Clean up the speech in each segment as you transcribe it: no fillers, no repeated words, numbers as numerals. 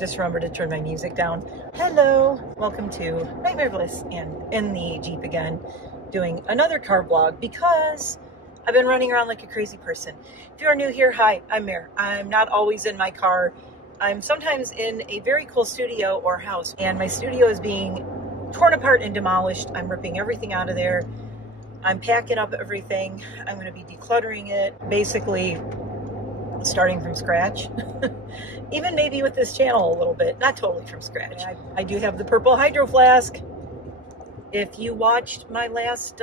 just remembered to turn my music down. Hello, welcome to NiteMare Bliss and in the Jeep again, doing another car vlog because I've been running around like a crazy person. If you are new here, hi, I'm Mare. I'm not always in my car. I'm sometimes in a very cool studio or house, and my studio is being torn apart and demolished. I'm ripping everything out of there. I'm packing up everything. I'm going to be decluttering it, basically starting from scratch. Even maybe with this channel a little bit, not totally from scratch. I do have the purple hydro flask. If you watched my last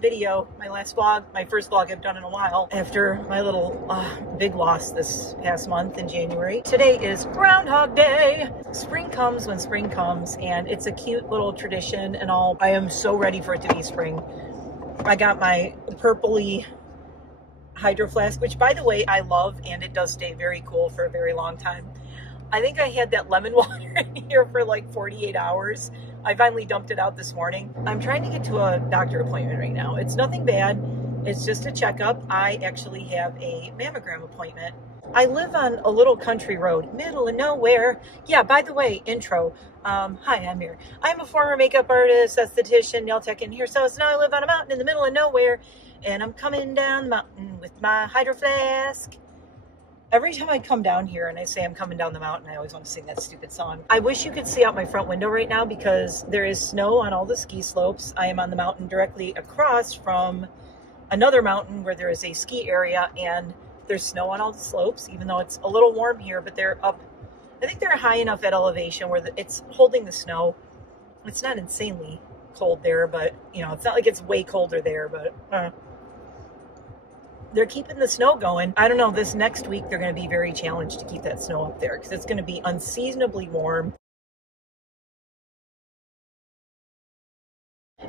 video, my last vlog, my first vlog I've done in a while, after my little big loss this past month in January. Today is Groundhog Day. Spring comes when spring comes, and it's a cute little tradition and all. I am so ready for it to be spring. I got my purpley hydro flask, which by the way, I love, and it does stay very cool for a very long time. I think I had that lemon water in here for like 48 hours. I finally dumped it out this morning. I'm trying to get to a doctor appointment right now. It's nothing bad. It's just a checkup. I actually have a mammogram appointment. I live on a little country road, middle of nowhere. Yeah, by the way, intro. Hi, I'm Mare. I'm a former makeup artist, esthetician, nail tech in here. So now I live on a mountain in the middle of nowhere, and I'm coming down the mountain with my hydro flask. Every time I come down here and I say I'm coming down the mountain, I always want to sing that stupid song. I wish you could see out my front window right now because there is snow on all the ski slopes. I am on the mountain directly across from another mountain where there is a ski area, and there's snow on all the slopes, even though it's a little warm here, but they're up. I think they're high enough at elevation where it's holding the snow. It's not insanely cold there, but you know, it's not like it's way colder there, but they're keeping the snow going. I don't know, this next week they're going to be very challenged to keep that snow up there because it's going to be unseasonably warm.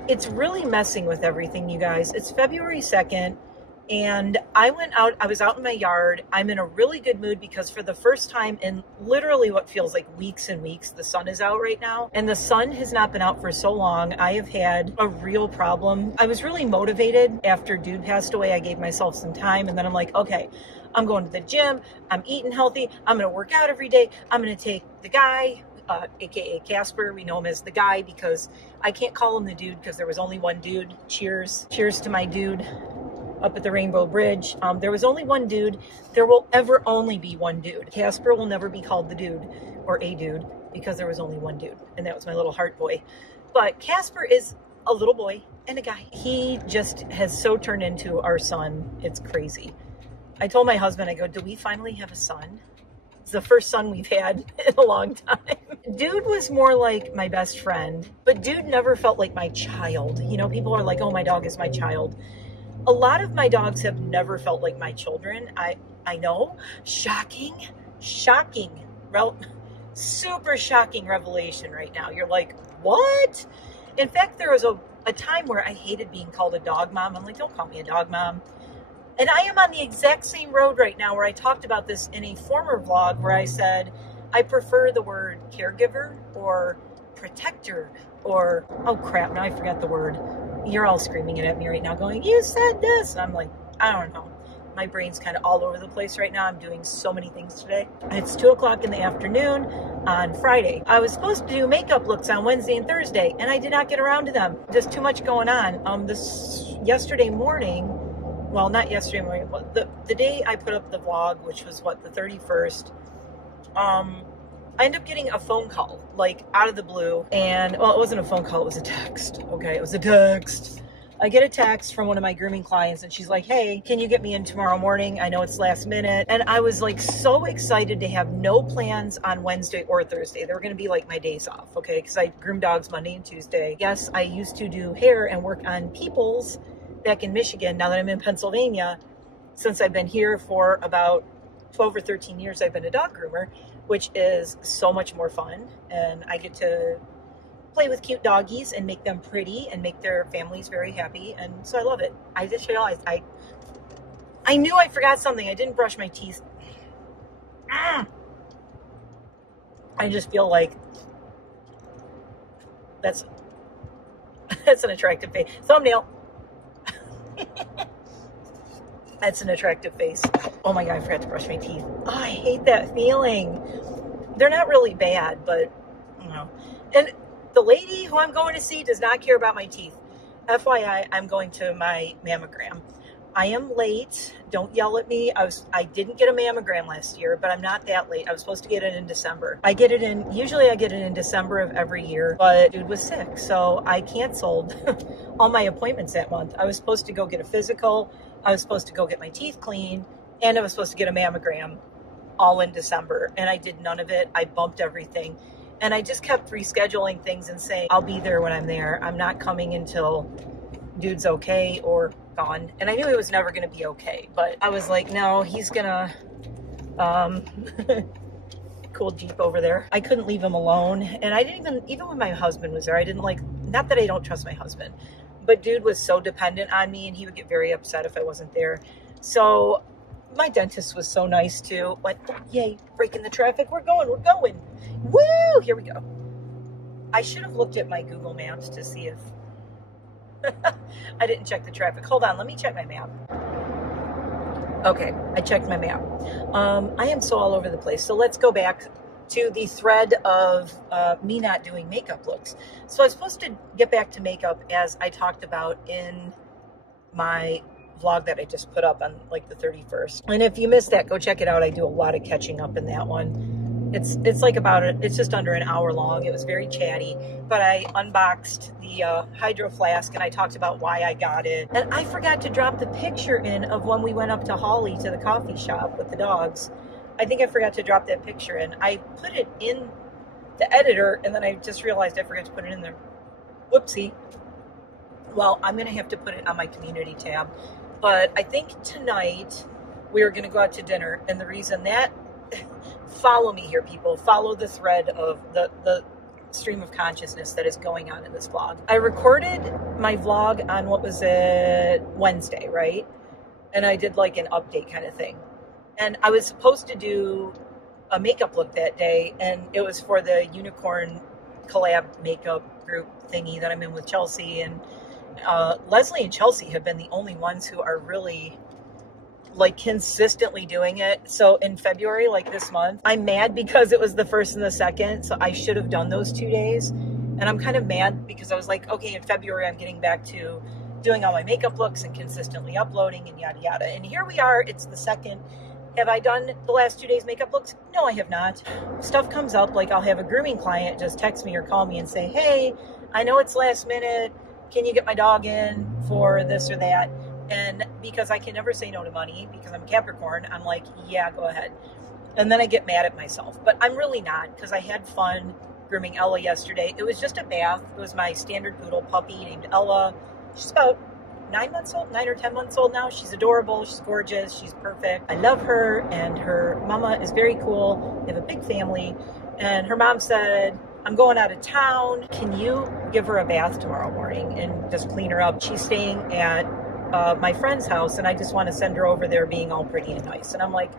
It's really messing with everything, you guys. It's February 2nd, and I was out in my yard. I'm in a really good mood because for the first time in literally what feels like weeks and weeks, the sun is out right now. And the sun has not been out for so long. I have had a real problem. I was really motivated after dude passed away. I gave myself some time, and then I'm like, okay, I'm going to the gym. I'm eating healthy. I'm going to work out every day. I'm going to take the guy, aka Casper. We know him as the guy because I can't call him the dude because there was only one dude. Cheers. Cheers to my dude up at the Rainbow Bridge. There was only one dude. There will ever only be one dude. Casper will never be called the dude or a dude because there was only one dude, and that was my little heart boy. But Casper is a little boy and a guy. He just has so turned into our son. It's crazy. I told my husband, I go, do we finally have a son? It's the first son we've had in a long time. Dude was more like my best friend, but dude never felt like my child. You know, people are like, oh, my dog is my child. A lot of my dogs have never felt like my children. I know, shocking, super shocking revelation right now. You're like, what? In fact, there was a time where I hated being called a dog mom. I'm like, don't call me a dog mom. And I am on the exact same road right now where I talked about this in a former vlog where I said, I prefer the word caregiver or protector or, oh crap, now I forgot the word. You're all screaming it at me right now going, you said this. And I'm like, I don't know. My brain's kind of all over the place right now. I'm doing so many things today. It's 2 o'clock in the afternoon on Friday. I was supposed to do makeup looks on Wednesday and Thursday, and I did not get around to them. Just too much going on. Yesterday morning, well, not yesterday morning, but the day I put up the vlog, which was what, the 31st, I ended up getting a phone call, like, out of the blue, and, well, it wasn't a phone call, it was a text, okay, it was a text. I get a text from one of my grooming clients, and she's like, hey, can you get me in tomorrow morning? I know it's last minute, and I was, like, so excited to have no plans on Wednesday or Thursday. They were going to be, like, my days off, okay, because I groom dogs Monday and Tuesday. Yes, I used to do hair and work on people's back in Michigan. Now that I'm in Pennsylvania, since I've been here for about 12 or 13 years, I've been a dog groomer, which is so much more fun, and I get to play with cute doggies and make them pretty and make their families very happy, and so I love it. I just realized I knew I forgot something. I didn't brush my teeth. I just feel like that's an attractive face. Thumbnail. That's an attractive face. Oh my God, I forgot to brush my teeth. Oh, I hate that feeling. they're not really bad, but, you know. And the lady who I'm going to see does not care about my teeth. FYI, I'm going to my mammogram. I am late. Don't yell at me. I didn't get a mammogram last year, but I'm not that late. I was supposed to get it in December. Usually I get it in December of every year, but dude was sick, so I canceled all my appointments that month. I was supposed to go get a physical. I was supposed to go get my teeth cleaned, and I was supposed to get a mammogram all in December, and I did none of it. I bumped everything, and I just kept rescheduling things and saying, I'll be there when I'm there. I'm not coming until dude's okay or gone. And I knew he was never going to be okay, but I was like, no, he's gonna, cool Jeep over there. I couldn't leave him alone. And I didn't even when my husband was there, I didn't like, not that I don't trust my husband, but dude was so dependent on me and he would get very upset if I wasn't there. So my dentist was so nice too. Like, oh, yay, breaking the traffic. We're going. Woo! Here we go. I should have looked at my Google Maps to see if I didn't check the traffic. Hold on, let me check my map. Okay, I checked my map. I am so all over the place. So let's go back to the thread of me not doing makeup looks. So I was supposed to get back to makeup as I talked about in my vlog that I just put up on like the 31st. And if you missed that, go check it out. I do a lot of catching up in that one. It's like it's just under an hour long. It was very chatty, but I unboxed the Hydro Flask and I talked about why I got it. And I forgot to drop the picture in of when we went up to Holly to the coffee shop with the dogs. I think I forgot to drop that picture in. I put it in the editor and then I just realized I forgot to put it in there. Whoopsie. Well, I'm gonna have to put it on my community tab. But I think tonight we are gonna go out to dinner, and the reason that follow me here, people. Follow the thread of the stream of consciousness that is going on in this vlog. I recorded my vlog on, what was it, Wednesday, right? And I did like an update kind of thing. And I was supposed to do a makeup look that day, and it was for the Unicorn collab makeup group thingy that I'm in with Chelsea. And Leslie and Chelsea have been the only ones who are really like consistently doing it. So in February, like this month, I'm mad because it was the 1st and the 2nd, so I should have done those 2 days. And I'm kind of mad because I was like, okay, in February I'm getting back to doing all my makeup looks and consistently uploading and yada yada. And here we are, it's the 2nd. Have I done the last 2 days makeup looks? No, I have not. Stuff comes up, like I'll have a grooming client just text me or call me and say, hey, I know it's last minute, can you get my dog in for this or that? And because I can never say no to money, because I'm Capricorn, I'm like, yeah, go ahead. And then I get mad at myself. But I'm really not, because I had fun grooming Ella yesterday. It was just a bath. It was my standard poodle puppy named Ella. She's about 9 months old, 9 or 10 months old now. She's adorable. She's gorgeous. She's perfect. I love her. And her mama is very cool. They have a big family. And her mom said, I'm going out of town. Can you give her a bath tomorrow morning and just clean her up? She's staying at my friend's house, and I just want to send her over there being all pretty and nice. And I'm like,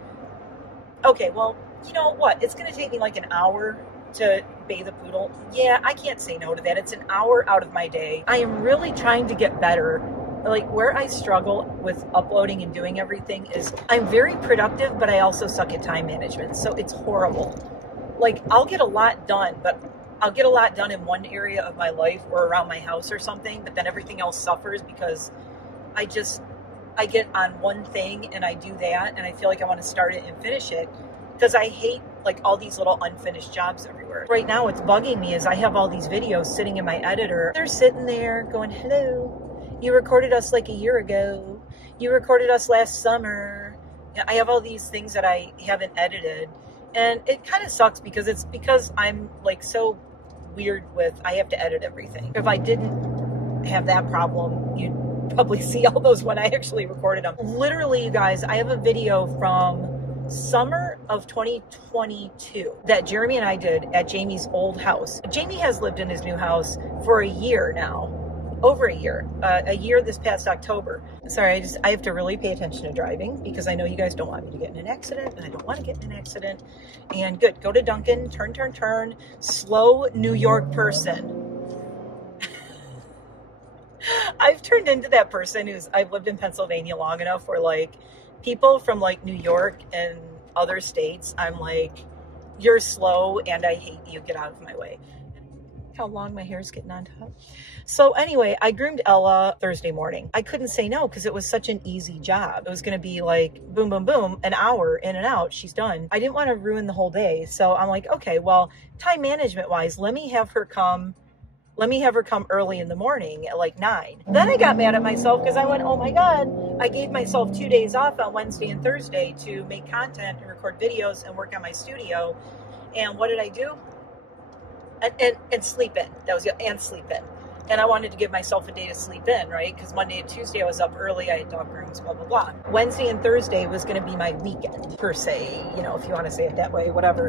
okay, well, you know what? It's going to take me like an hour to bathe a poodle. Yeah, I can't say no to that. It's an hour out of my day. I am really trying to get better. Like, where I struggle with uploading and doing everything is I'm very productive, but I also suck at time management. So it's horrible. Like, I'll get a lot done, but I'll get a lot done in one area of my life or around my house or something, but then everything else suffers because I get on one thing and I do that and I feel like I want to start it and finish it because I hate like all these little unfinished jobs everywhere. Right now what's bugging me is I have all these videos sitting in my editor. They're sitting there going, hello, you recorded us like a year ago. You recorded us last summer. I have all these things that I haven't edited, and it kind of sucks because I'm like so weird with I have to edit everything. If I didn't have that problem, you'd probably see all those when I actually recorded them. Literally, you guys, I have a video from summer of 2022 that Jeremy and I did at Jamie's old house. Jamie has lived in his new house for a year now, over a year this past October. Sorry, I have to really pay attention to driving because I know you guys don't want me to get in an accident, and I don't want to get in an accident. And good, go to Dunkin', turn, slow New York person. I've turned into that person I've lived in Pennsylvania long enough where like people from like New York and other states, I'm like, you're slow and I hate you. Get out of my way. How long my hair is getting on top. So anyway, I groomed Ella Thursday morning. I couldn't say no because it was such an easy job. It was going to be like boom, boom, boom, an hour in and out. She's done. I didn't want to ruin the whole day. So I'm like, okay, well, time management wise, let me have her come early in the morning at like 9. Then I got mad at myself because I went, oh my God, I gave myself 2 days off on Wednesday and Thursday to make content and record videos and work on my studio. And what did I do? And sleep in. That was and sleep in. And I wanted to give myself a day to sleep in, right? Because Monday and Tuesday I was up early. I had dog grooms, blah, blah, blah. Wednesday and Thursday was going to be my weekend, per se, you know, if you want to say it that way, whatever.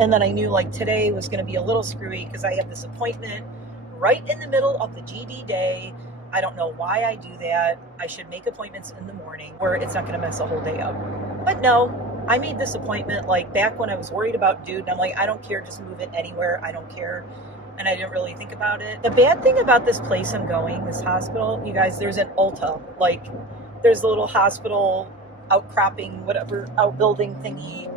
And then I knew like today was going to be a little screwy because I have this appointment right in the middle of the GD day. I don't know why I do that. I should make appointments in the morning where it's not going to mess the whole day up. But no. I made this appointment like back when I was worried about dude, and I'm like, I don't care, just move it anywhere. I don't care. And I didn't really think about it. The bad thing about this place I'm going, this hospital, you guys, there's an Ulta. Like, there's a little hospital outcropping, whatever, outbuilding thingy,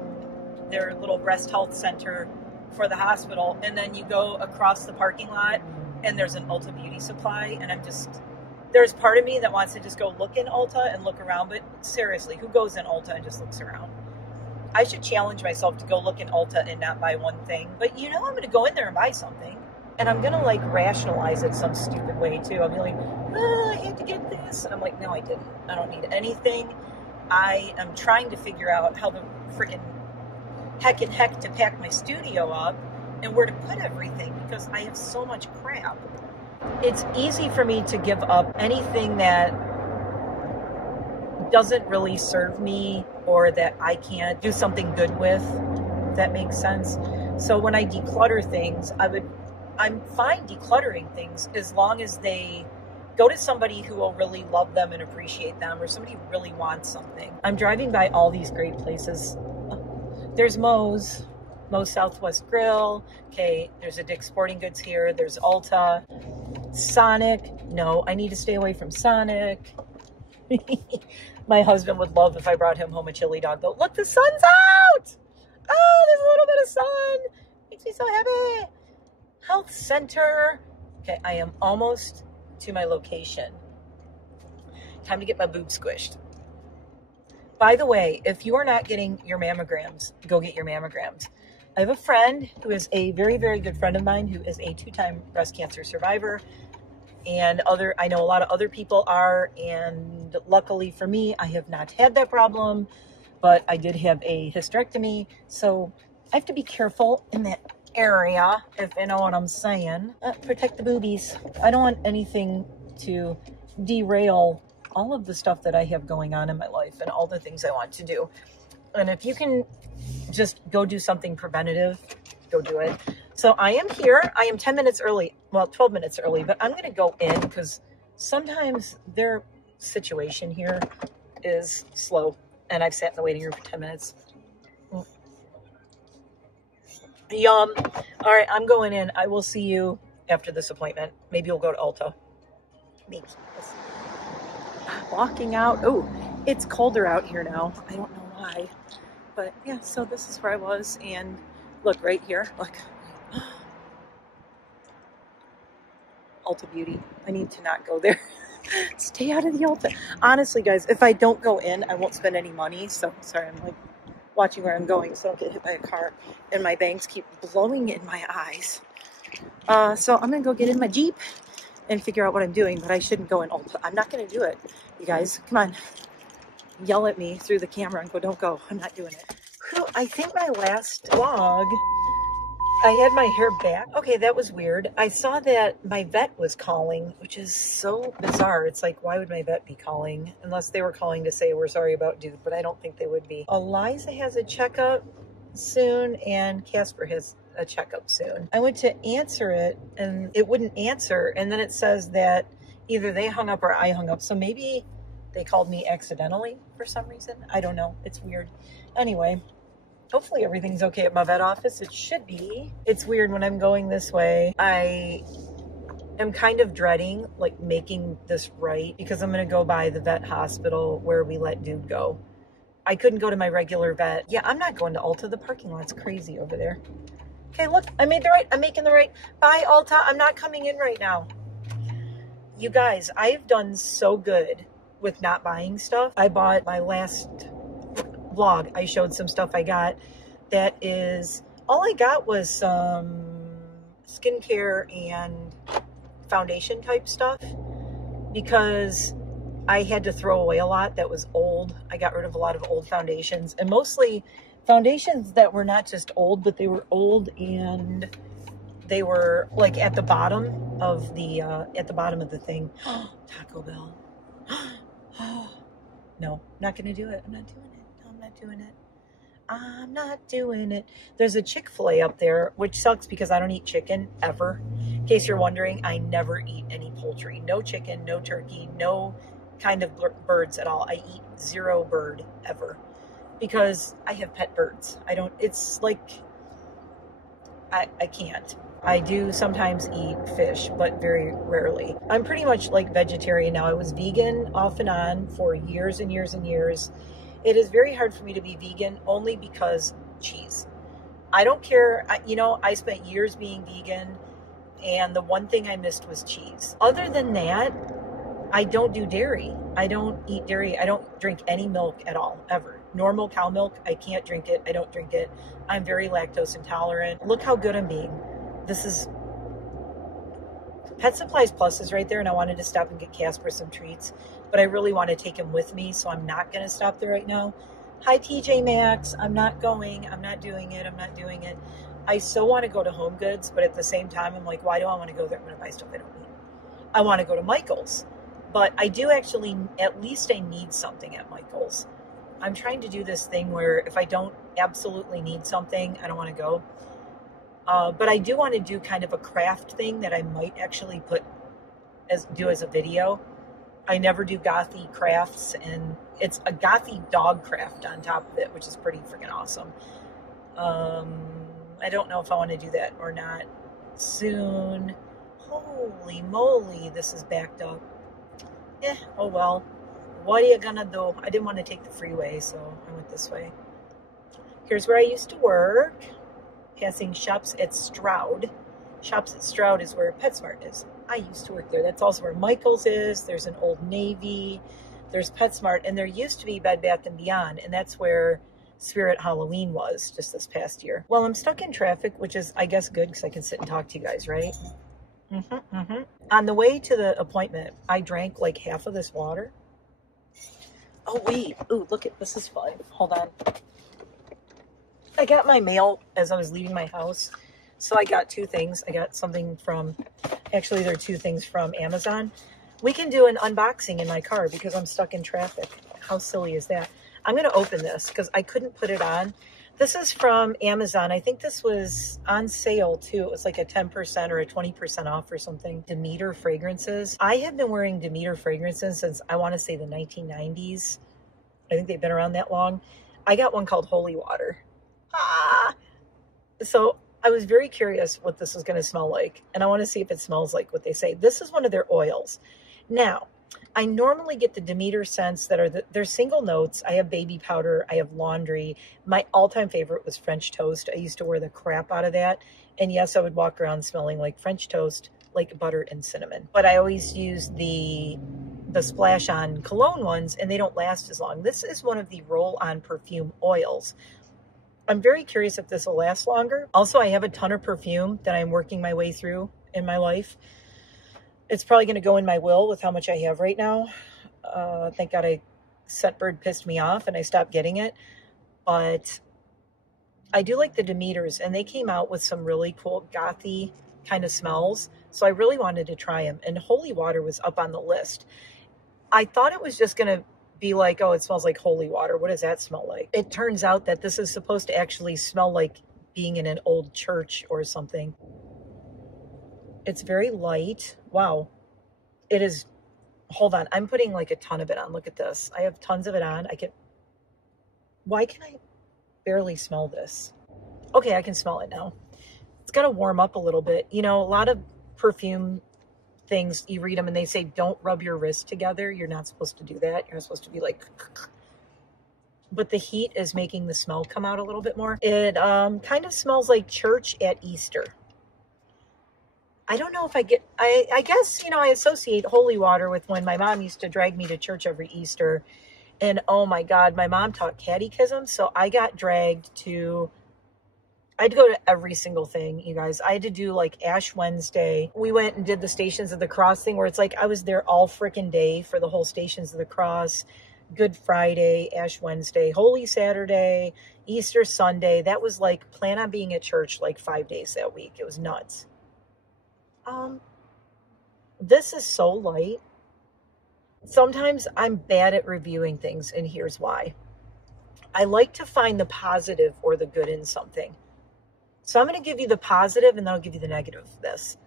their little breast health center for the hospital. And then you go across the parking lot and there's an Ulta beauty supply. And I'm just, there's part of me that wants to just go look in Ulta and look around. But seriously, who goes in Ulta and just looks around? I should challenge myself to go look in Ulta and not buy one thing. But you know I'm going to go in there and buy something. And I'm going to like rationalize it some stupid way too. I'll be like, oh, I had to get this. And I'm like, no, I didn't. I don't need anything. I am trying to figure out how the freaking heck to pack my studio up and where to put everything because I have so much crap. It's easy for me to give up anything that doesn't really serve me or that I can't do something good with, if that makes sense. So when I declutter things, I'm fine decluttering things as long as they go to somebody who will really love them and appreciate them or somebody who really wants something. I'm driving by all these great places. There's Moe's Southwest Grill. Okay, there's a Dick's Sporting Goods here. There's Ulta. Sonic. No, I need to stay away from Sonic. My husband would love if I brought him home a chili dog, though. Look, the sun's out! Oh, there's a little bit of sun. Makes me so happy. Health center. Okay, I am almost to my location. Time to get my boob squished. By the way, if you are not getting your mammograms, go get your mammograms. I have a friend who is a very, very good friend of mine who is a 2-time breast cancer survivor. And I know a lot of other people are, and luckily for me, I have not had that problem, but I did have a hysterectomy, so I have to be careful in that area, if you know what I'm saying. Protect the boobies. I don't want anything to derail all of the stuff that I have going on in my life and all the things I want to do. And if you can just go do something preventative, go do it. So I am here. I am 10 minutes early. Well, 12 minutes early, but I'm going to go in because sometimes their situation here is slow. And I've sat in the waiting room for 10 minutes. Yum. All right, I'm going in. I will see you after this appointment. Maybe we'll go to Ulta. Maybe. Walking out. Oh, it's colder out here now. I don't know why. But yeah, so this is where I was. And look right here. Look. Ulta Beauty. I need to not go there. Stay out of the Ulta. Honestly, guys, if I don't go in, I won't spend any money. So, sorry, I'm like watching where I'm going so I don't get hit by a car. And my bangs keep blowing in my eyes. So I'm going to go get in my Jeep and figure out what I'm doing. But I shouldn't go in Ulta. I'm not going to do it. You guys, come on. Yell at me through the camera and go, don't go. I'm not doing it. Whew, I think my last vlog, I had my hair back. Okay, that was weird. I saw that my vet was calling, which is so bizarre. It's like, why would my vet be calling? Unless they were calling to say, we're sorry about dude, but I don't think they would be. Eliza has a checkup soon, and Casper has a checkup soon. I went to answer it, and it wouldn't answer, and then it says that either they hung up or I hung up, so maybe they called me accidentally for some reason. I don't know. It's weird. Anyway. Hopefully everything's okay at my vet office. It should be. It's weird when I'm going this way. I am kind of dreading like making this right because I'm going to go by the vet hospital where we let dude go. I couldn't go to my regular vet. Yeah, I'm not going to Ulta. The parking lot's crazy over there. Okay, look, I made the right, I'm making the right. Bye, Ulta. I'm not coming in right now. You guys, I've done so good with not buying stuff. I bought my last vlog. I showed some stuff I got that is, all I got was some skincare and foundation type stuff because I had to throw away a lot that was old. I got rid of a lot of old foundations, and mostly foundations that were not just old, but they were old and they were like at the bottom of the thing. Taco Bell. No, not gonna do it. I'm not doing it. No, I'm not doing it. I'm not doing it. There's a Chick-fil-A up there, which sucks because I don't eat chicken ever. In case you're wondering, I never eat any poultry. No chicken, no turkey, no kind of birds at all. I eat zero bird ever because I have pet birds. I don't, it's like, I can't. I do sometimes eat fish, but very rarely. I'm pretty much like vegetarian now. I was vegan off and on for years and years and years. It is very hard for me to be vegan only because cheese. I don't care. You know, I spent years being vegan and the one thing I missed was cheese. Other than that, I don't do dairy. I don't eat dairy. I don't drink any milk at all, ever. Normal cow milk, I can't drink it. I don't drink it. I'm very lactose intolerant. Look how good I'm being. This is Pet Supplies Plus is right there, and I wanted to stop and get Casper some treats, but I really want to take him with me, so I'm not going to stop there right now. Hi, TJ Maxx. I'm not going. I'm not doing it. I'm not doing it. I so want to go to Home Goods, but at the same time, I'm like, why do I want to go there? I'm going to buy stuff I don't need. I want to go to Michael's, but I do actually, at least I need something at Michael's. I'm trying to do this thing where if I don't absolutely need something, I don't want to go. But I do want to do kind of a craft thing that I might actually do as a video. I never do gothy crafts, and it's a gothy dog craft on top of it, which is pretty freaking awesome. I don't know if I want to do that or not soon. Holy moly, this is backed up. Oh well. What are you gonna do? I didn't want to take the freeway, so I went this way. Here's where I used to work. Passing Shops at Stroud. Shops at Stroud is where PetSmart is. I used to work there. That's also where Michael's is. There's an Old Navy. There's PetSmart. And there used to be Bed Bath & Beyond. And that's where Surratt Halloween was just this past year. Well, I'm stuck in traffic, which is, I guess, good because I can sit and talk to you guys, right? On the way to the appointment, I drank like half of this water. Oh, wait. Ooh, look at this is fun. Hold on. I got my mail as I was leaving my house. So I got two things. I got something from, actually there are two things from Amazon. We can do an unboxing in my car because I'm stuck in traffic. How silly is that? I'm going to open this because I couldn't put it on. This is from Amazon. I think this was on sale too. It was like a 10% or a 20% off or something. Demeter fragrances. I have been wearing Demeter fragrances since I want to say the 1990s. I think they've been around that long. I got one called Holy Water. So I was very curious what this is going to smell like, and I want to see if it smells like what they say. This is one of their oils. Now, I normally get the Demeter scents that are they're single notes. I have baby powder. I have laundry. My all-time favorite was French toast. I used to wear the crap out of that, and yes, I would walk around smelling like French toast, like butter and cinnamon. But I always use the splash on cologne ones, and they don't last as long. This is one of the roll-on perfume oils. I'm very curious if this will last longer. Also, I have a ton of perfume that I'm working my way through in my life. It's probably going to go in my will with how much I have right now. Thank God Scentbird pissed me off and I stopped getting it. But I do like the Demeters, and they came out with some really cool gothy kind of smells. So I really wanted to try them. And Holy Water was up on the list. I thought it was just going to be like, oh, it smells like holy water. What does that smell like? It turns out that this is supposed to actually smell like being in an old church or something. It's very light. Wow. It is. Hold on. I'm putting like a ton of it on. Look at this. I have tons of it on. Why can I barely smell this? Okay, I can smell it now. It's got to warm up a little bit. You know, a lot of perfume things, you read them and they say don't rub your wrist together. You're not supposed to do that. You're supposed to be like, but the heat is making the smell come out a little bit more. It kind of smells like church at Easter. I don't know if I guess, you know, I associate holy water with when my mom used to drag me to church every Easter. And oh my God, my mom taught catechism. So I got dragged to, I had to go to every single thing, you guys. I had to do like Ash Wednesday. We went and did the Stations of the Cross thing where it's like I was there all freaking day for the whole Stations of the Cross. Good Friday, Ash Wednesday, Holy Saturday, Easter Sunday. That was like, plan on being at church like 5 days that week. It was nuts. This is so light. Sometimes I'm bad at reviewing things, and here's why. I like to find the positive or the good in something. So I'm going to give you the positive, and then I'll give you the negative of this.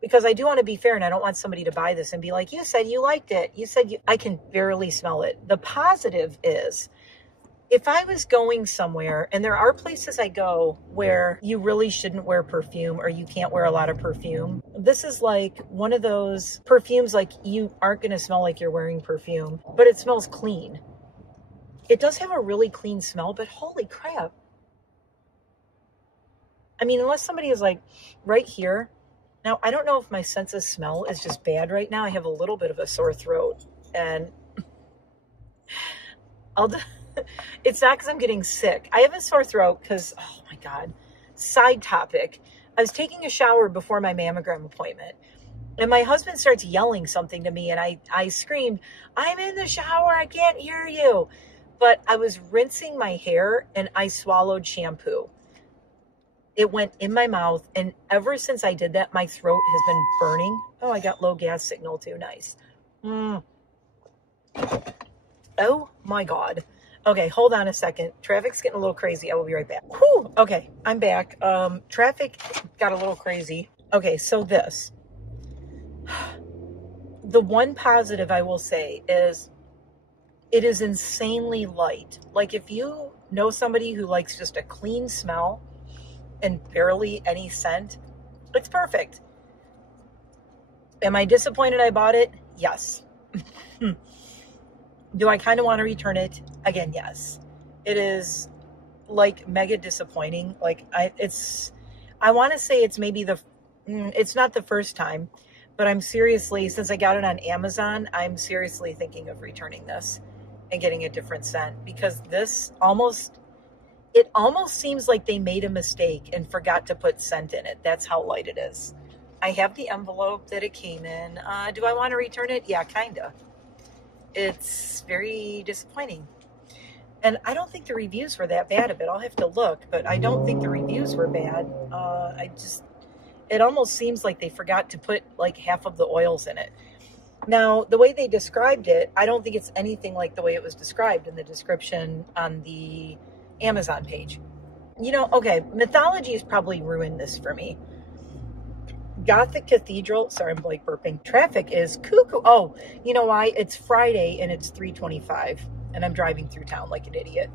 Because I do want to be fair, and I don't want somebody to buy this and be like, you said you liked it. You said I can barely smell it. The positive is, if I was going somewhere, and there are places I go where you really shouldn't wear perfume or you can't wear a lot of perfume. This is like one of those perfumes, like you aren't going to smell like you're wearing perfume, but it smells clean. It does have a really clean smell, but holy crap. I mean, unless somebody is like right here. Now, I don't know if my sense of smell is just bad right now. I have a little bit of a sore throat, and it's not because I'm getting sick. I have a sore throat because, oh my God, side topic. I was taking a shower before my mammogram appointment, and my husband starts yelling something to me, and I screamed, I'm in the shower, I can't hear you. But I was rinsing my hair, and I swallowed shampoo. It went in my mouth, and ever since I did that, my throat has been burning. Oh, I got low gas signal too. Nice. Oh my God. Okay, hold on a second. Traffic's getting a little crazy. I will be right back. Whew. Okay, I'm back. Traffic got a little crazy. Okay, so this. The one positive I will say is it is insanely light. Like if you know somebody who likes just a clean smell and barely any scent, it's perfect. Am I disappointed I bought it? Yes. Do I kind of want to return it? Again, yes. It is like mega disappointing. Like I want to say it's maybe it's not the first time, but I'm seriously, since I got it on Amazon, I'm seriously thinking of returning this and getting a different scent, because this it almost seems like they made a mistake and forgot to put scent in it. That's how light it is. I have the envelope that it came in. Do I want to return it? Yeah, kind of. It's very disappointing. And I don't think the reviews were that bad of it. I'll have to look, but I don't think the reviews were bad. It almost seems like they forgot to put like half of the oils in it. Now, the way they described it, I don't think it's anything like the way it was described in the description on the Amazon page. You know, okay, Mythologie has probably ruined this for me. Gothic Cathedral, sorry, I'm like burping. Traffic is cuckoo. Oh, you know why? It's Friday and it's 3:25 and I'm driving through town like an idiot.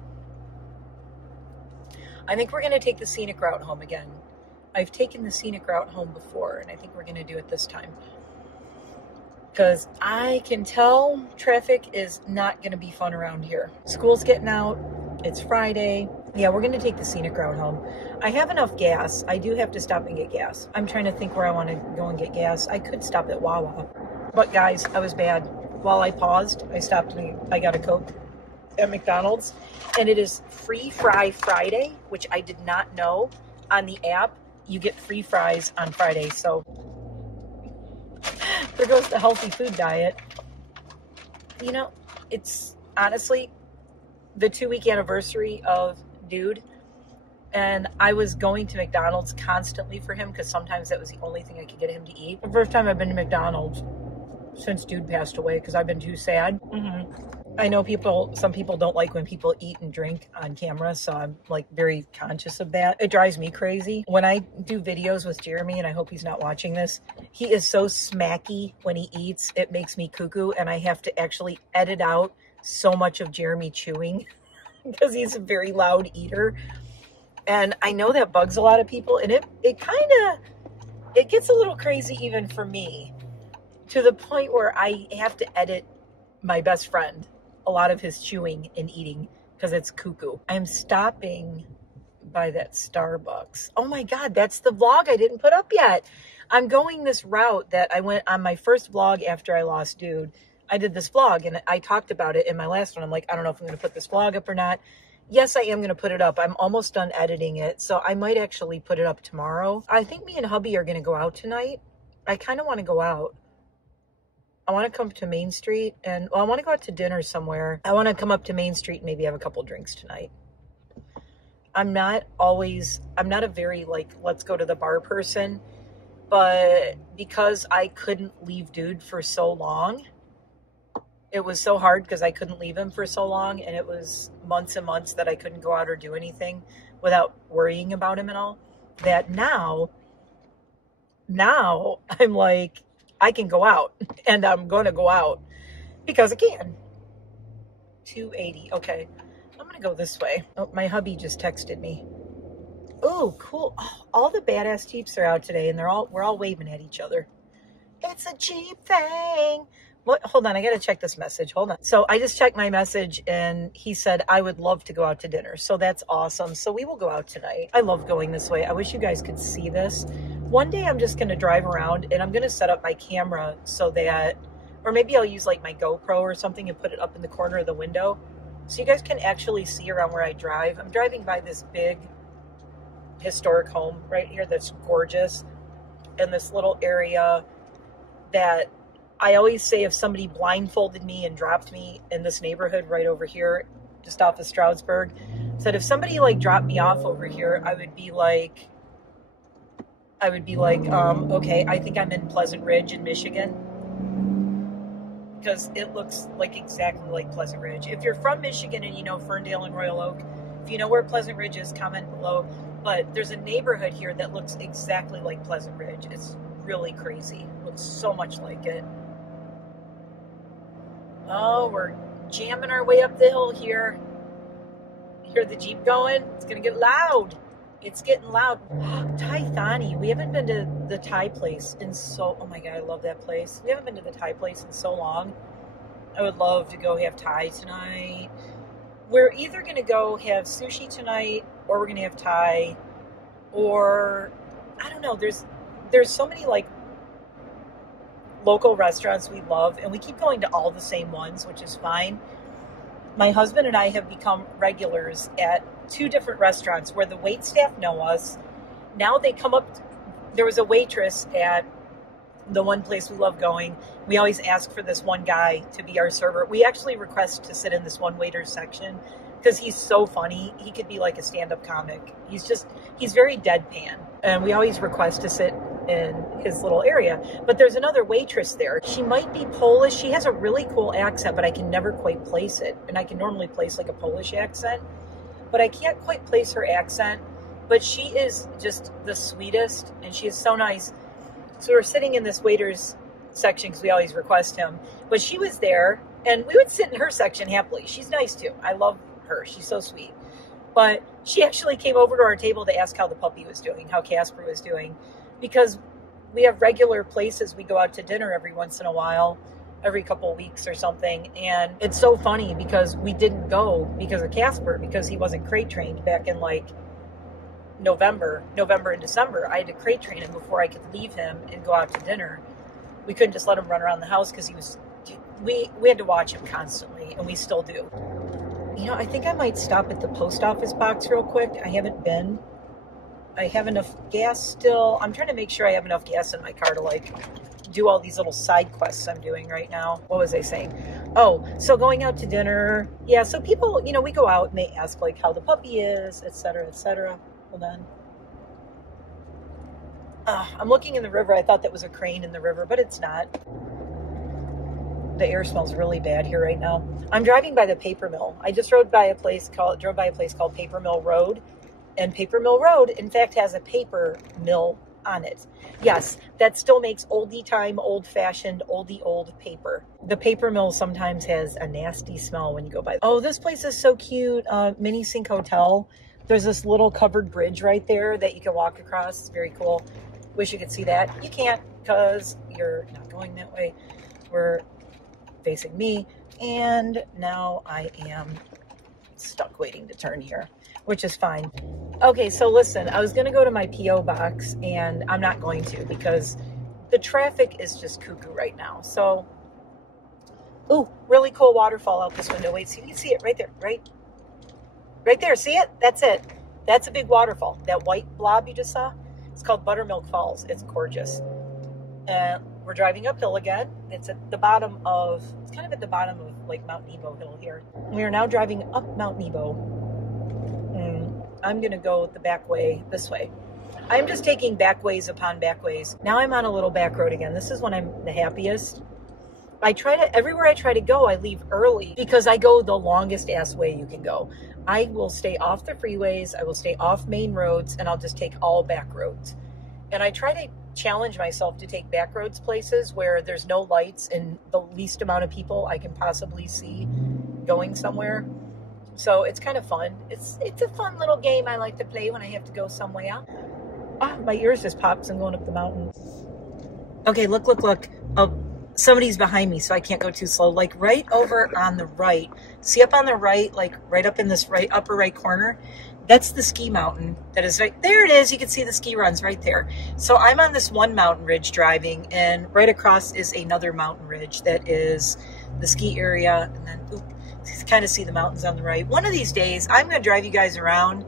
I think we're going to take the scenic route home again. I've taken the scenic route home before, and I think we're going to do it this time. Because I can tell traffic is not going to be fun around here. School's getting out. It's Friday. Yeah, we're going to take the scenic route home. I have enough gas. I do have to stop and get gas. I'm trying to think where I want to go and get gas. I could stop at Wawa. But guys, I was bad. While I paused, I stopped and I got a Coke at McDonald's. And it is Free Fry Friday, which I did not know. On the app, you get free fries on Friday. So there goes the healthy food diet. You know, it's honestly the 2-week anniversary of Dude, and I was going to McDonald's constantly for him because sometimes that was the only thing I could get him to eat. The first time I've been to McDonald's since Dude passed away because I've been too sad. I know some people don't like when people eat and drink on camera, so I'm like very conscious of that. It drives me crazy. When I do videos with Jeremy, and I hope he's not watching this, he is so smacky when he eats, it makes me cuckoo, and I have to actually edit out so much of Jeremy chewing because he's a very loud eater. And I know that bugs a lot of people, and it gets a little crazy even for me, to the point where I have to edit my best friend a lot of his chewing and eating because it's cuckoo. I'm stopping by that Starbucks. Oh my God, that's the vlog I didn't put up yet. I'm going this route that I went on my first vlog after I lost Dude. I did this vlog and I talked about it in my last one. I'm like, I don't know if I'm going to put this vlog up or not. Yes, I am going to put it up. I'm almost done editing it, so I might actually put it up tomorrow. I think me and hubby are going to go out tonight. I kind of want to go out. I want to come to Main Street and well, I want to go out to dinner somewhere. I want to come up to Main Street and maybe have a couple drinks tonight. I'm not a very like, let's go to the bar person, but because I couldn't leave Dude for so long, it was so hard because I couldn't leave him for so long, and it was months and months that I couldn't go out or do anything without worrying about him and all, that now I'm like, I can go out, and I'm going to go out because I can. 280. Okay. I'm going to go this way. Oh, my hubby just texted me. Oh, cool. Oh, all the badass Jeeps are out today, and we're all waving at each other. It's a Jeep thing. What? Hold on, I gotta check this message. Hold on. So I just checked my message and he said, I would love to go out to dinner. So that's awesome. So we will go out tonight. I love going this way. I wish you guys could see this. One day I'm just gonna drive around and I'm gonna set up my camera so that, or maybe I'll use like my GoPro or something and put it up in the corner of the window so you guys can actually see around where I drive. I'm driving by this big historic home right here that's gorgeous, in this little area that I always say if somebody blindfolded me and dropped me in this neighborhood right over here, just off of Stroudsburg, said if somebody like dropped me off over here, I would be like, okay, I think I'm in Pleasant Ridge in Michigan. Because it looks like exactly like Pleasant Ridge. If you're from Michigan and you know Ferndale and Royal Oak, if you know where Pleasant Ridge is, comment below. But there's a neighborhood here that looks exactly like Pleasant Ridge. It's really crazy. It looks so much like it. Oh, we're jamming our way up the hill here. Hear the Jeep going? It's going to get loud. It's getting loud. Thai Thani. We haven't been to the Thai place in so... Oh my God, I love that place. We haven't been to the Thai place in so long. I would love to go have Thai tonight. We're either going to go have sushi tonight, or we're going to have Thai, or... I don't know. There's so many, like, local restaurants we love, and we keep going to all the same ones, which is fine. My husband and I have become regulars at 2 different restaurants where the wait staff know us. Now they come up. There was a waitress at the one place we love going. We always ask for this one guy to be our server. We actually request to sit in this one waiter's section because he's so funny. He could be like a stand-up comic. He's very deadpan. And we always request to sit in his little area. But there's another waitress there. She might be Polish. She has a really cool accent, but I can never quite place it. And I can normally place like a Polish accent, but I can't quite place her accent. But she is just the sweetest, and she is so nice. So we're sitting in this waiter's section because we always request him. But she was there, and we would sit in her section happily. She's nice too. I love her. She's so sweet. But she actually came over to our table to ask how the puppy was doing, how Casper was doing, because we have regular places we go out to dinner every once in a while, every couple of weeks or something. And it's so funny because we didn't go because of Casper, because he wasn't crate trained back in like November and December. I had to crate train him before I could leave him and go out to dinner. We couldn't just let him run around the house because we had to watch him constantly, and we still do. You know, I think I might stop at the post office box real quick. I haven't been. I have enough gas still. I'm trying to make sure I have enough gas in my car to like do all these little side quests I'm doing right now. What was I saying? Oh, so going out to dinner. Yeah, so people, you know, we go out and they ask like how the puppy is, etc., etc. Hold on. I'm looking in the river. I thought that was a crane in the river, but it's not. The air smells really bad here right now. I'm driving by the paper mill. I just drove by a place called Paper Mill Road. And Paper Mill Road, in fact, has a paper mill on it. Yes, that still makes oldie-time, old-fashioned, oldie-old paper. The paper mill sometimes has a nasty smell when you go by. Oh, this place is so cute. Mini Sink Hotel. There's this little covered bridge right there that you can walk across. It's very cool. Wish you could see that. You can't because you're not going that way. We're facing me. And now I am stuck waiting to turn here, which is fine. Okay, so listen, I was going to go to my P.O. box, and I'm not going to because the traffic is just cuckoo right now. So, ooh, really cool waterfall out this window. Wait, see, you can see it right there, right there. See it? That's it. That's a big waterfall. That white blob you just saw, it's called Buttermilk Falls. It's gorgeous. And we're driving uphill again. It's at the bottom of, it's kind of at the bottom of like Mount Nebo Hill here. We are now driving up Mount Nebo. I'm going to go the back way this way. I'm just taking back ways upon back ways. Now I'm on a little back road again. This is when I'm the happiest. Everywhere I try to go, I leave early because I go the longest ass way you can go. I will stay off the freeways. I will stay off main roads, and I'll just take all back roads. And I try to challenge myself to take back roads places where there's no lights and the least amount of people I can possibly see going somewhere. So it's kind of fun. It's a fun little game I like to play when I have to go somewhere. Ah, my ears just popped. I'm going up the mountain. Okay, look. Oh, somebody's behind me, so I can't go too slow. Like right over on the right. See up on the right, like right up in this upper right corner? That's the ski mountain. That is right there. It is. You can see the ski runs right there. So I'm on this one mountain ridge driving, and right across is another mountain ridge that is the ski area. And then, oop, you kind of see the mountains on the right. One of these days, I'm going to drive you guys around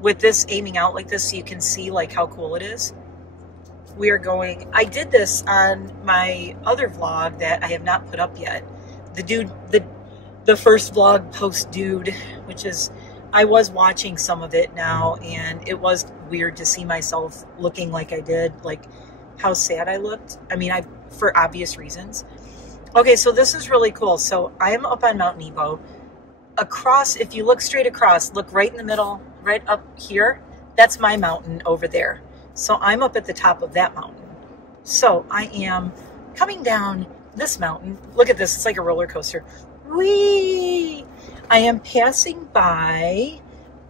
with this aiming out like this so you can see like how cool it is. We are going, I did this on my other vlog that I have not put up yet. The first vlog post dude, which is, I was watching some of it now, and it was weird to see myself looking like I did, like how sad I looked. I mean, for obvious reasons. Okay, so this is really cool. So I am up on Mount Nebo. Across, if you look straight across, look right in the middle, right up here, that's my mountain over there. So I'm up at the top of that mountain. So I am coming down this mountain. Look at this, it's like a roller coaster. Whee! I am passing by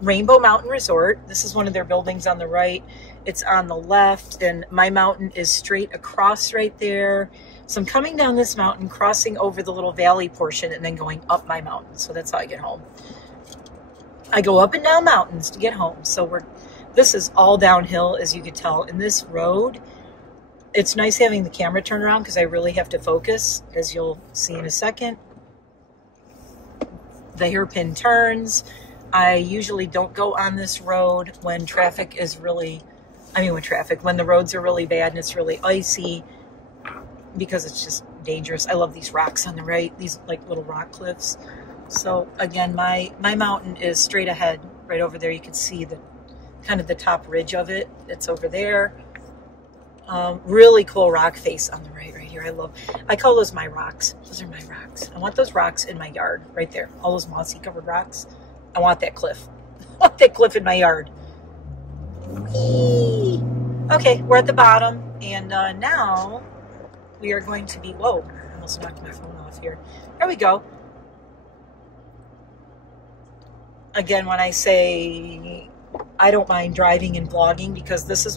Rainbow Mountain Resort. This is one of their buildings on the right. It's on the left, and my mountain is straight across right there. So I'm coming down this mountain, crossing over the little valley portion, and then going up my mountain. So that's how I get home. I go up and down mountains to get home. So this is all downhill, as you can tell. And this road, it's nice having the camera turned around because I really have to focus, as you'll see in a second. The hairpin turns. I usually don't go on this road when traffic is really, when the roads are really bad and it's really icy, because it's just dangerous. I love these rocks on the right, these like little rock cliffs. So again, my mountain is straight ahead, right over there. You can see the kind of the top ridge of it. It's over there. Really cool rock face on the right here. I call those my rocks. Those are my rocks. I want those rocks in my yard right there. All those mossy covered rocks. I want that cliff. I want that cliff in my yard. Whee! Okay, we're at the bottom, and now we are going to be, whoa, I almost knocked my phone off here. There we go. Again, when I say I don't mind driving and vlogging, because this is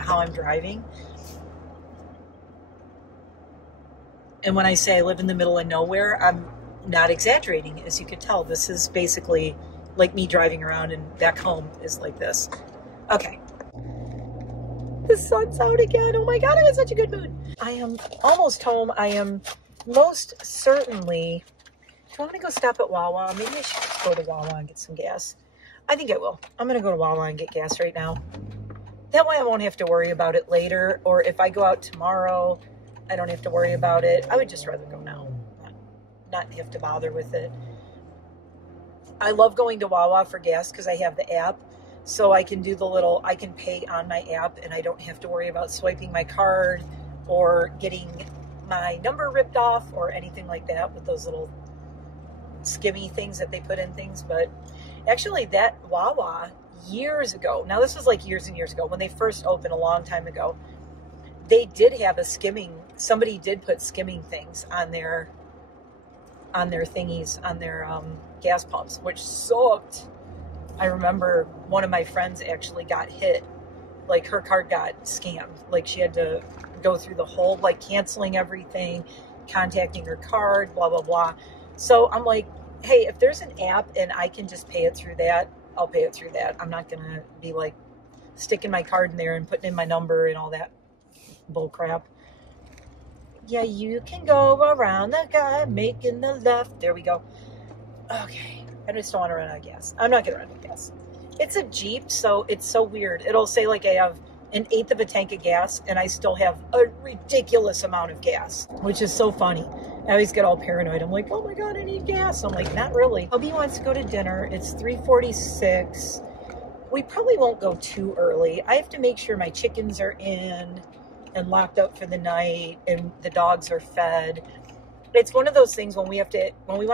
how I'm driving. And when I say I live in the middle of nowhere, I'm not exaggerating. As you can tell, this is basically like me driving around, and back home is like this. Okay. The sun's out again. Oh my God, I'm in such a good mood. I am almost home. I am most certainly, do I want to go stop at Wawa? Maybe I should go to Wawa and get some gas. I think I will. I'm going to go to Wawa and get gas right now. That way I won't have to worry about it later. Or if I go out tomorrow, I don't have to worry about it. I would just rather go now. Not have to bother with it. I love going to Wawa for gas because I have the app. So I can do I can pay on my app, and I don't have to worry about swiping my card or getting my number ripped off or anything like that with those little skimmy things that they put in things. But actually that Wawa years ago, now this was like years and years ago, when they first opened a long time ago, they did have a skimming, somebody did put skimming things on their thingies, on their gas pumps, which sucked. I remember one of my friends actually got hit. Like her card got scammed. Like she had to go through the whole, like canceling everything, contacting her card, blah, blah, blah. So I'm like, hey, if there's an app and I can just pay it through that, I'll pay it through that. I'm not going to be like sticking my card in there and putting in my number and all that bull crap. Yeah, you can go around the guy making the left. There we go. Okay. I just don't want to run out of gas. I'm not going to run out of gas. It's a Jeep, so it's so weird. It'll say like I have 1/8 of a tank of gas and I still have a ridiculous amount of gas, which is so funny. I always get all paranoid. I'm like, oh my God, I need gas. I'm like, not really. Hubby wants to go to dinner. It's 3:46. We probably won't go too early. I have to make sure my chickens are in and locked up for the night and the dogs are fed. It's one of those things when we want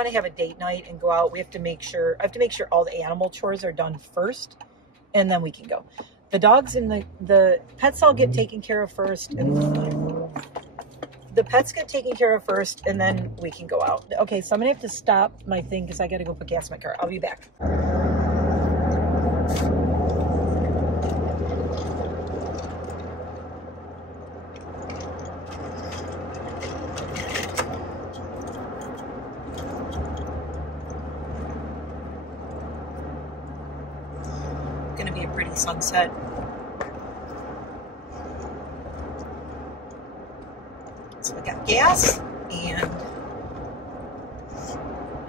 to have a date night and go out, I have to make sure all the animal chores are done first and then we can go. The dogs and the pets all get taken care of first, and the pets get taken care of first and then we can go out. Okay, so I'm gonna have to stop my thing because I gotta go put gas in my car. I'll be back. Gonna be a pretty sunset. So I got gas and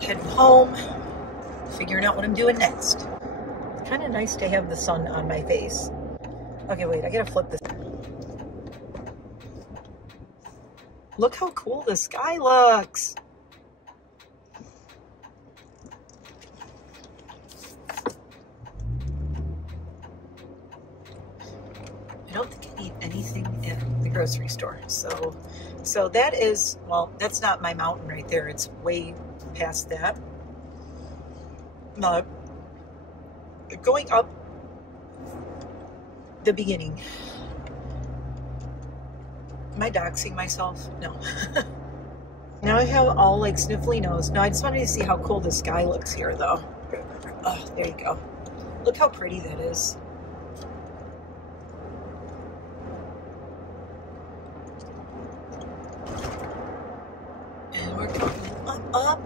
heading home, figuring out what I'm doing next. It's kind of nice to have the sun on my face. Okay, wait, I gotta flip this. Look how cool the sky looks. I don't think I need anything in the grocery store. So that is, well, that's not my mountain right there. It's way past that. Going up the beginning. Am I doxing myself? No. Now I have all like sniffly nose. No, I just wanted to see how cool the sky looks here though. Oh, there you go. Look how pretty that is. And we're going up.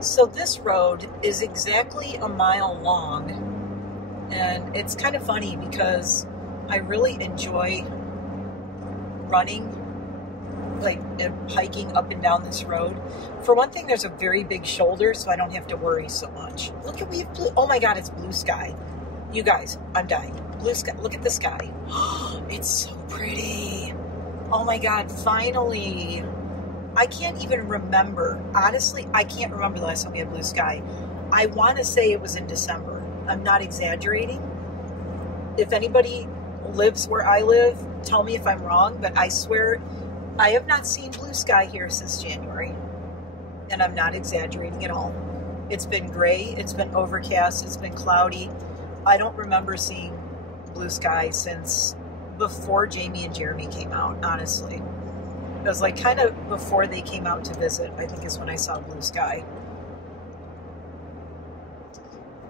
So this road is exactly a mile long. And it's kind of funny because I really enjoy running, like hiking up and down this road. For one thing, there's a very big shoulder, so I don't have to worry so much. Look at, we have blue. Oh my God, it's blue sky. You guys, I'm dying. Blue sky. Look at the sky. It's so pretty. Oh my God, finally. I can't even remember. Honestly, I can't remember the last time we had blue sky. I want to say it was in December. I'm not exaggerating. If anybody lives where I live, tell me if I'm wrong, but I swear I have not seen blue sky here since January. And I'm not exaggerating at all. It's been gray, it's been overcast, it's been cloudy. I don't remember seeing blue sky since before Jamie and Jeremy came out, honestly. It was like kind of before they came out to visit, I think is when I saw blue sky.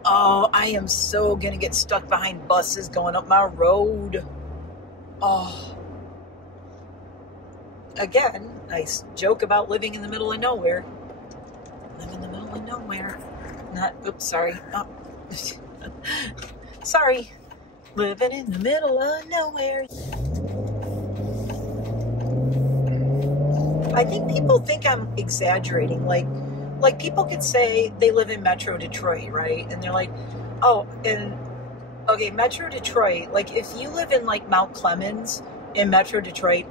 Oh, I am so gonna get stuck behind buses going up my road. Oh. Again, I joke about living in the middle of nowhere. Live in the middle of nowhere. Not, oops, sorry. Oh. Sorry. Living in the middle of nowhere. I think people think I'm exaggerating. Like people could say they live in Metro Detroit, right? And they're like, oh, and okay, Metro Detroit, like if you live in like Mount Clemens in Metro Detroit,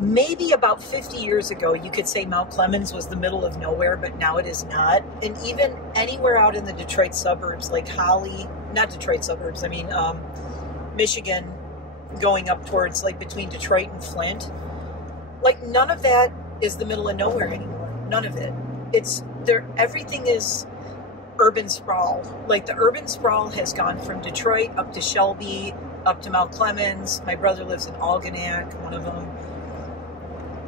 maybe about 50 years ago, you could say Mount Clemens was the middle of nowhere, but now it is not. And even anywhere out in the Detroit suburbs, like Holly, not Detroit suburbs, I mean, Michigan, going up towards like between Detroit and Flint, like none of that is the middle of nowhere anymore. None of it. It's there. Everything is urban sprawl. Like the urban sprawl has gone from Detroit up to Shelby, up to Mount Clemens. My brother lives in Algonac, one of them.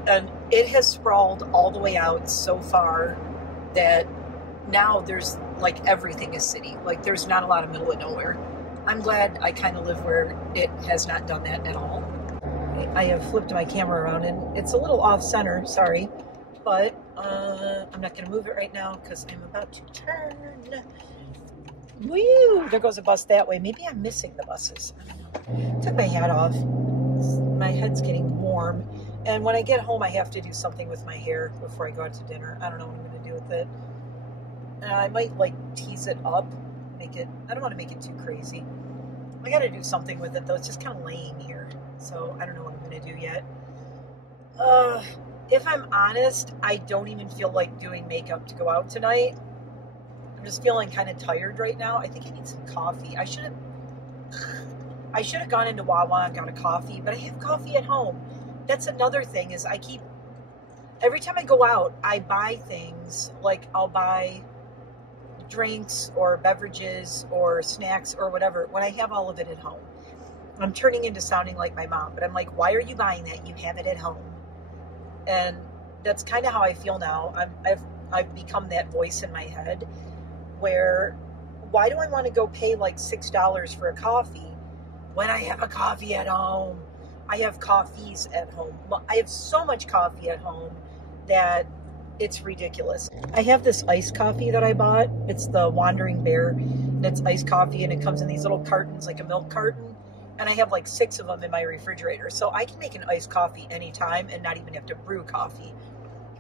And it has sprawled all the way out so far that now there's like everything is city. Like there's not a lot of middle of nowhere. I'm glad I kind of live where it has not done that at all. I have flipped my camera around and it's a little off center, sorry, but I'm not going to move it right now because I'm about to turn. Woo! There goes a bus that way. Maybe I'm missing the buses. I don't know. Took my hat off. My head's getting warm. And when I get home, I have to do something with my hair before I go out to dinner. I don't know what I'm going to do with it. I might like tease it up. I don't want to make it too crazy. I got to do something with it though. It's just kind of laying here. So I don't know what I'm going to do yet. If I'm honest, I don't even feel like doing makeup to go out tonight. I'm just feeling kind of tired right now. I think I need some coffee. I should have gone into Wawa and got a coffee, but I have coffee at home. That's another thing is every time I go out, I buy things. Like I'll buy drinks or beverages or snacks or whatever when I have all of it at home. I'm turning into sounding like my mom, but I'm like, why are you buying that? You have it at home. And that's kind of how I feel now. I've become that voice in my head where, why do I want to go pay like $6 for a coffee when I have a coffee at home? I have coffees at home. I have so much coffee at home that it's ridiculous. I have this iced coffee that I bought. It's the Wandering Bear, and it's iced coffee, and it comes in these little cartons, like a milk carton. And I have like 6 of them in my refrigerator. So I can make an iced coffee anytime and not even have to brew coffee.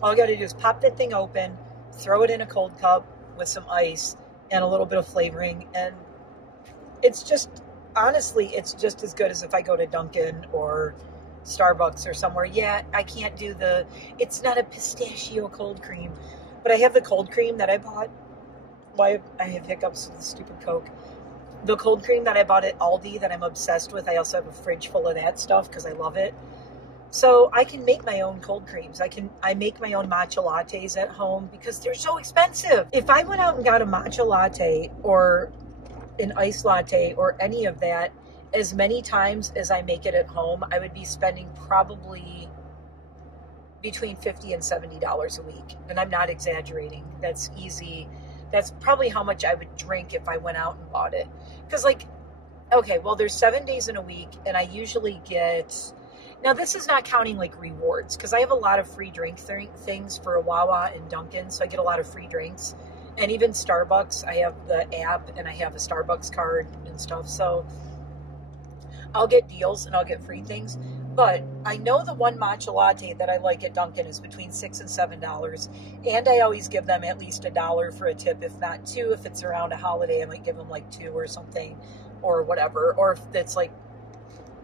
All I got to do is pop that thing open, throw it in a cold cup with some ice and a little bit of flavoring. And it's just, honestly, it's just as good as if I go to Dunkin' or Starbucks or somewhere. Yeah, I can't do it's not a pistachio cold cream, but I have the cold cream that I bought. Why I have hiccups with the stupid Coke. The cold cream that I bought at Aldi that I'm obsessed with, I also have a fridge full of that stuff because I love it. So I can make my own cold creams. I make my own matcha lattes at home because they're so expensive. If I went out and got a matcha latte or an iced latte or any of that as many times as I make it at home, I would be spending probably between $50 and $70 a week. And I'm not exaggerating. That's easy. That's probably how much I would drink if I went out and bought it. Because like, okay, well, there's 7 days in a week, and I usually get, now this is not counting like rewards, because I have a lot of free drink things for Wawa and Dunkin', so I get a lot of free drinks. And even Starbucks, I have the app, and I have a Starbucks card and stuff, so I'll get deals and I'll get free things. But I know the one matcha latte that I like at Dunkin' is between $6 and $7. And I always give them at least $1 for a tip, if not $2. If it's around a holiday, I might give them like $2 or something or whatever. Or if it's like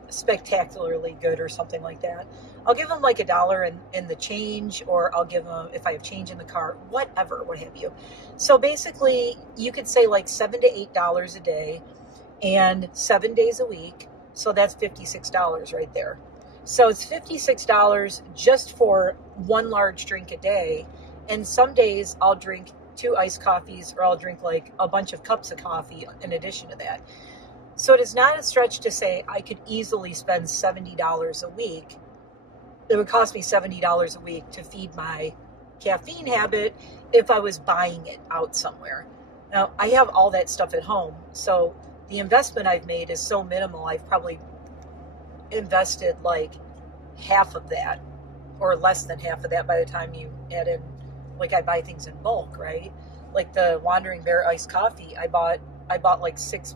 spectacularly good or something like that, I'll give them like $1 in the change, or I'll give them, if I have change in the car, whatever, what have you. So basically, you could say like $7 to $8 a day and 7 days a week. So that's $56 right there. So it's $56 just for one large drink a day. And some days I'll drink 2 iced coffees, or I'll drink like a bunch of cups of coffee in addition to that. So it is not a stretch to say I could easily spend $70 a week. It would cost me $70 a week to feed my caffeine habit if I was buying it out somewhere. Now, I have all that stuff at home. So the investment I've made is so minimal. I've probably invested like half of that, or less than half of that by the time you add in, like I buy things in bulk, right? Like the Wandering Bear iced coffee, I bought like 6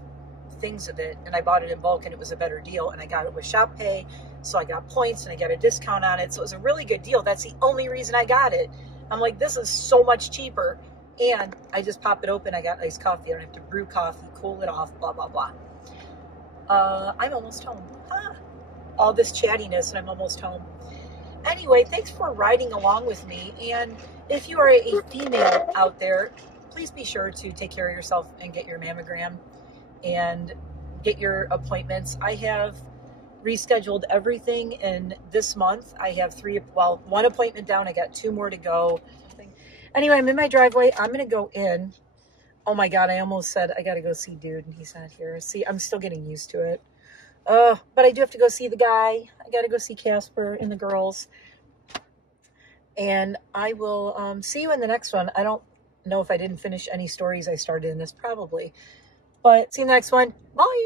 things of it, and I bought it in bulk, and it was a better deal, and I got it with Shop Pay, so I got points and I got a discount on it, so it was a really good deal. That's the only reason I got it. I'm like, this is so much cheaper, and I just pop it open, I got iced coffee, I don't have to brew coffee, cool it off, blah blah blah. I'm almost home. All this chattiness and I'm almost home. Anyway, thanks for riding along with me, and if you are a female out there, please be sure to take care of yourself and get your mammogram and get your appointments. I have rescheduled everything in this month. I have 1 appointment down. I got 2 more to go. Anyway, I'm in my driveway. I'm going to go in. Oh my God, I almost said I got to go see dude, and he's not here. See, I'm still getting used to it. But I do have to go see the guy. I got to go see Casper and the girls. And I will see you in the next one. I don't know if I didn't finish any stories I started in this, probably. But see you in the next one. Bye.